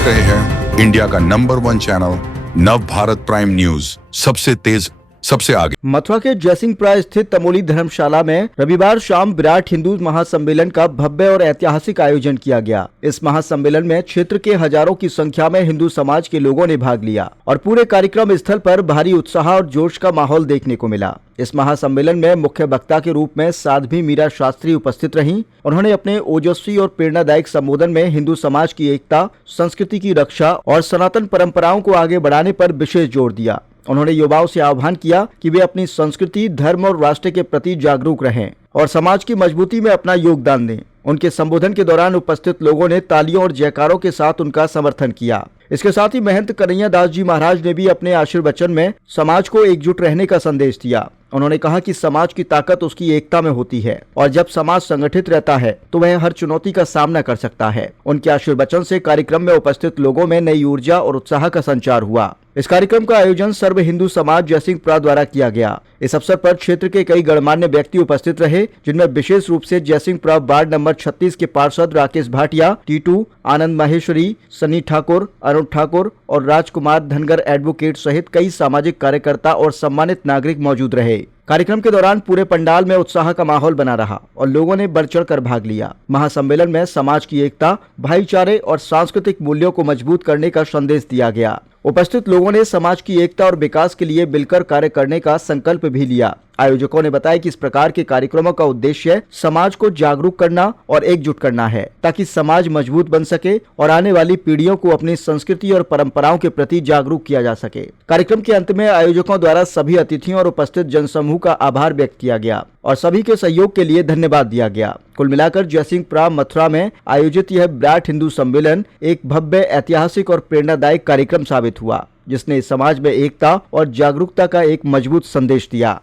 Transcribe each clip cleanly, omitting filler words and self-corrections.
देख रहे हैं इंडिया का नंबर 1 चैनल नव भारत प्राइम न्यूज, सबसे तेज सबसे आगे। मथुरा के जयसिंहपुरा स्थित तमोली धर्मशाला में रविवार शाम विराट हिंदू महासम्मेलन का भव्य और ऐतिहासिक आयोजन किया गया। इस महासम्मेलन में क्षेत्र के हजारों की संख्या में हिंदू समाज के लोगों ने भाग लिया और पूरे कार्यक्रम स्थल पर भारी उत्साह और जोश का माहौल देखने को मिला। इस महासम्मेलन में मुख्य वक्ता के रूप में साध्वी मीरा शास्त्री उपस्थित रहीं। उन्होंने अपने ओजस्वी और प्रेरणादायक संबोधन में हिंदू समाज की एकता, संस्कृति की रक्षा और सनातन परंपराओं को आगे बढ़ाने पर विशेष जोर दिया। उन्होंने युवाओं से आह्वान किया कि वे अपनी संस्कृति, धर्म और राष्ट्र के प्रति जागरूक रहें और समाज की मजबूती में अपना योगदान दें। उनके संबोधन के दौरान उपस्थित लोगों ने तालियों और जयकारों के साथ उनका समर्थन किया। इसके साथ ही महंत कन्हैया दास जी महाराज ने भी अपने आशीर्वचन में समाज को एकजुट रहने का संदेश दिया। उन्होंने कहा कि समाज की ताकत उसकी एकता में होती है और जब समाज संगठित रहता है तो वह हर चुनौती का सामना कर सकता है। उनके आशीर्वचन से कार्यक्रम में उपस्थित लोगों में नई ऊर्जा और उत्साह का संचार हुआ। इस कार्यक्रम का आयोजन सर्व हिंदू समाज जयसिंहपुरा द्वारा किया गया। इस अवसर पर क्षेत्र के कई गणमान्य व्यक्ति उपस्थित रहे, जिनमें विशेष रूप से जयसिंहपुरा वार्ड नंबर 36 के पार्षद राकेश भाटिया, टीटू, आनंद माहेश्वरी, सन्नी ठाकुर, अरुण ठाकुर और राजकुमार धनगर एडवोकेट सहित कई सामाजिक कार्यकर्ता और सम्मानित नागरिक मौजूद रहे। कार्यक्रम के दौरान पूरे पंडाल में उत्साह का माहौल बना रहा और लोगों ने बढ़ चढ़ कर भाग लिया। महासम्मेलन में समाज की एकता, भाईचारे और सांस्कृतिक मूल्यों को मजबूत करने का संदेश दिया गया। उपस्थित लोगों ने समाज की एकता और विकास के लिए मिलकर कार्य करने का संकल्प भी लिया। आयोजकों ने बताया कि इस प्रकार के कार्यक्रमों का उद्देश्य समाज को जागरूक करना और एकजुट करना है, ताकि समाज मजबूत बन सके और आने वाली पीढ़ियों को अपनी संस्कृति और परंपराओं के प्रति जागरूक किया जा सके। कार्यक्रम के अंत में आयोजकों द्वारा सभी अतिथियों और उपस्थित जनसमूह का आभार व्यक्त किया गया और सभी के सहयोग के लिए धन्यवाद दिया गया। कुल मिलाकर जयसिंहपुरा मथुरा में आयोजित यह विराट हिंदू सम्मेलन एक भव्य, ऐतिहासिक और प्रेरणादायक कार्यक्रम साबित हुआ, जिसने समाज में एकता और जागरूकता का एक मजबूत संदेश दिया।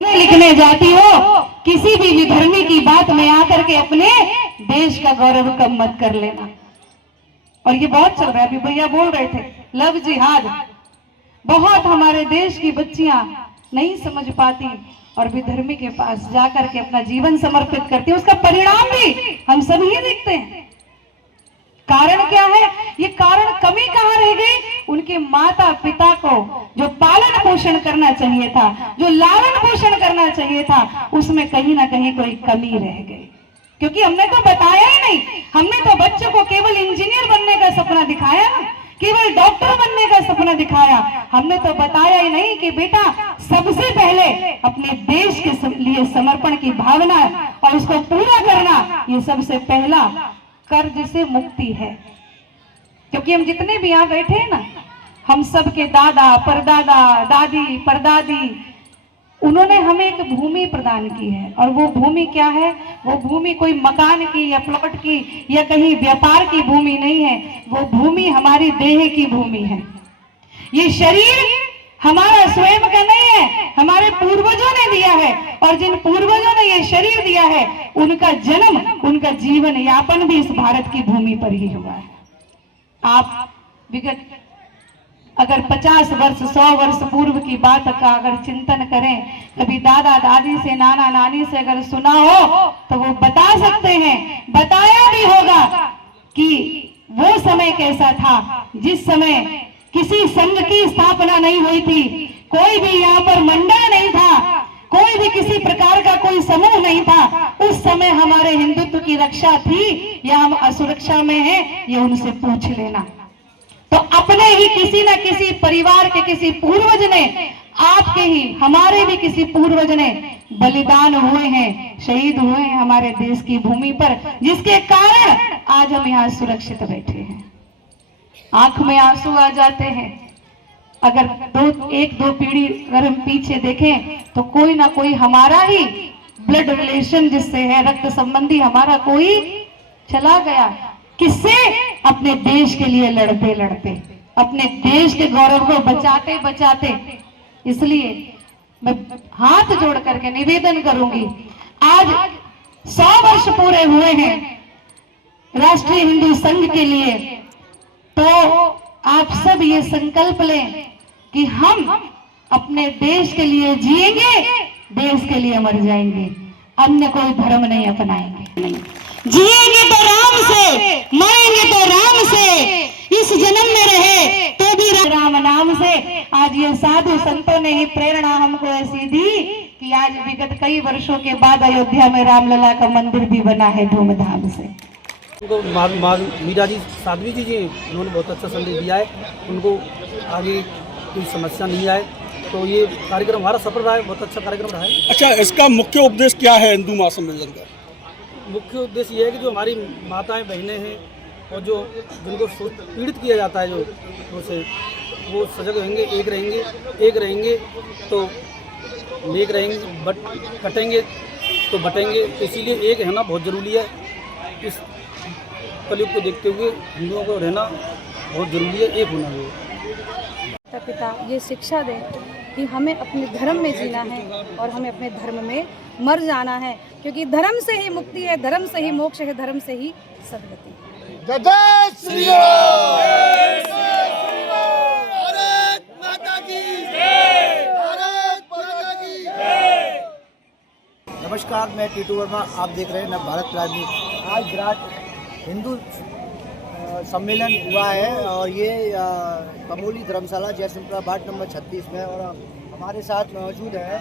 लिखने जाती हो, किसी भी विधर्मी की बात में आकर के अपने देश का गौरव कम मत कर लेना। और ये बहुत चल रहा है, अभी भैया बोल रहे थे लव जिहाद, बहुत हमारे देश की बच्चियां नहीं समझ पाती और विधर्मी के पास जाकर के अपना जीवन समर्पित करती है। उसका परिणाम भी हम सभी देखते हैं। कारण क्या है? ये कारण कमी कहाँ रह गई? उनके माता पिता को जो पालन पोषण करना चाहिए था, जो लालन पोषण करना चाहिए था, उसमें कहीं ना कहीं कोई कमी रह गई। क्योंकि हमने तो बताया ही नहीं, हमने तो बच्चों को केवल इंजीनियर बनने का सपना दिखाया, केवल डॉक्टर बनने का सपना दिखाया। हमने तो बताया ही नहीं कि बेटा सबसे पहले अपने देश के लिए समर्पण की भावना और उसको पूरा करना, ये सबसे पहला कर्ज से मुक्ति है। क्योंकि हम जितने भी यहाँ बैठे हैं ना, हम सब के दादा, परदादा, दादी, परदादी, उन्होंने हमें एक भूमि प्रदान की है। और वो भूमि क्या है? वो भूमि कोई मकान की या प्लॉट की या कहीं व्यापार की भूमि नहीं है। वो भूमि हमारी देह की भूमि है। ये शरीर हमारा स्वयं का नहीं है, हमारे पूर्वजों ने दिया है। और जिन पूर्वजों ने ये शरीर दिया है, उनका जन्म, उनका जीवन यापन भी इस भारत की भूमि पर ही हुआ है। आप विगत अगर 50 वर्ष, 100 वर्ष पूर्व की बात का अगर चिंतन करें, कभी दादा दादी से, नाना नानी से अगर सुना हो तो वो बता सकते हैं, बताया भी होगा कि वो समय कैसा था जिस समय किसी संघ की स्थापना नहीं हुई थी, कोई भी यहाँ पर मंडल नहीं था, कोई भी किसी प्रकार का कोई समूह नहीं था। उस समय हमारे हिंदुत्व की रक्षा थी या हम असुरक्षा में हैं, ये उनसे पूछ लेना। तो अपने ही किसी न किसी परिवार के किसी पूर्वज ने, आपके ही, हमारे भी किसी पूर्वज ने बलिदान हुए हैं, शहीद हुए हैं हमारे देश की भूमि पर, जिसके कारण आज हम यहाँ सुरक्षित बैठे हैं। आंख में आंसू आ जाते हैं। अगर एक दो पीढ़ी अगर हम पीछे देखें तो कोई ना कोई हमारा ही ब्लड रिलेशन जिससे है, रक्त संबंधी हमारा कोई चला गया। किससे? अपने देश के लिए लड़ते लड़ते, अपने देश के गौरव को बचाते बचाते। इसलिए मैं हाथ जोड़ करके निवेदन करूंगी, आज 100 वर्ष पूरे हुए हैं राष्ट्रीय हिंदू संघ के लिए, तो आप सब ये संकल्प लें कि हम अपने देश के लिए जिएंगे, देश के लिए मर जाएंगे, अन्य कोई धर्म नहीं अपनाएंगे। नहीं, जिएंगे तो राम से, मरेंगे तो राम से। इस जन्म में रहे तो भी राम नाम से। आज ये साधु संतों ने ही प्रेरणा हमको ऐसी दी कि आज विगत कई वर्षों के बाद अयोध्या में रामलला का मंदिर भी बना है धूमधाम से। उनको मीरा जी साध्वी जी उन्होंने बहुत अच्छा संदेश दिया है, उनको आगे कोई समस्या नहीं आए, तो ये कार्यक्रम हमारा सफल रहा है, बहुत अच्छा कार्यक्रम रहा है। अच्छा, इसका मुख्य उपदेश क्या है हिंदू महासम्मेलन का? मुख्य उद्देश्य ये है कि जो हमारी माताएं बहनें हैं और जो जिनको पीड़ित किया जाता है, जो उसे वो सजग रहेंगे, एक रहेंगे तो नेक रहेंगे, कटेंगे तो बटेंगे। तो इसीलिए एक रहना बहुत ज़रूरी है। इस कलयुग को देखते हुए हिंदुओं को रहना बहुत ज़रूरी है, एक होना है। पिता ये शिक्षा दें कि हमें अपने धर्म में जीना है और हमें अपने धर्म में मर जाना है, क्योंकि धर्म से ही मुक्ति है, धर्म से ही मोक्ष है, धर्म से ही सद्गति है। जय श्री राम। भारत माता की जय। भारत माता की जय। नमस्कार, मैं टीटू वर्मा, आप देख रहे हैं नव भारत प्राइम न्यूज। आज विराट हिंदू सम्मेलन हुआ है और ये बमोली धर्मशाला जयसिंहपुरा वार्ड नंबर 36 में, और हमारे साथ मौजूद है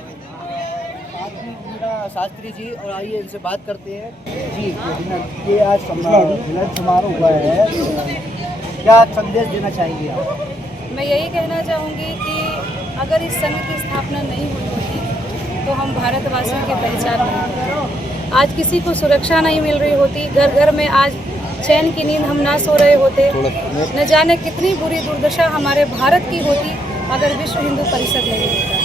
साध्वी मीरा शास्त्री जी, और आइए इनसे बात करते हैं। जी, ये आज मिलन समारोह हुआ है, क्या संदेश देना चाहेंगे आप? मैं यही कहना चाहूँगी कि अगर इस संघ की स्थापना नहीं हुई होती तो हम भारतवासियों की पहचान नहीं होती। आज किसी को सुरक्षा नहीं मिल रही होती, घर घर में आज चैन की नींद हम ना सो रहे होते, न जाने कितनी बुरी दुर्दशा हमारे भारत की होती अगर विश्व हिंदू परिषद नहीं होता।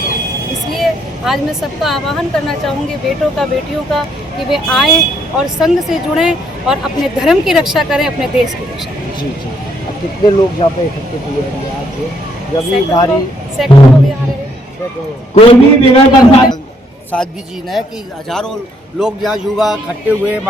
इसलिए आज मैं सबका आह्वान करना चाहूँगी, बेटों का बेटियों का, कि वे आएँ और संघ से जुड़ें और अपने धर्म की रक्षा करें, अपने देश की रक्षा करें। जी जी। अब कितने लोग यहाँ पे इकट्ठे हुए हैं आज? सैकड़ों लोग यहाँ रहे। कोई भी साध्वी जी ने कि हजारों लोग यहाँ युवा इकट्ठे हुए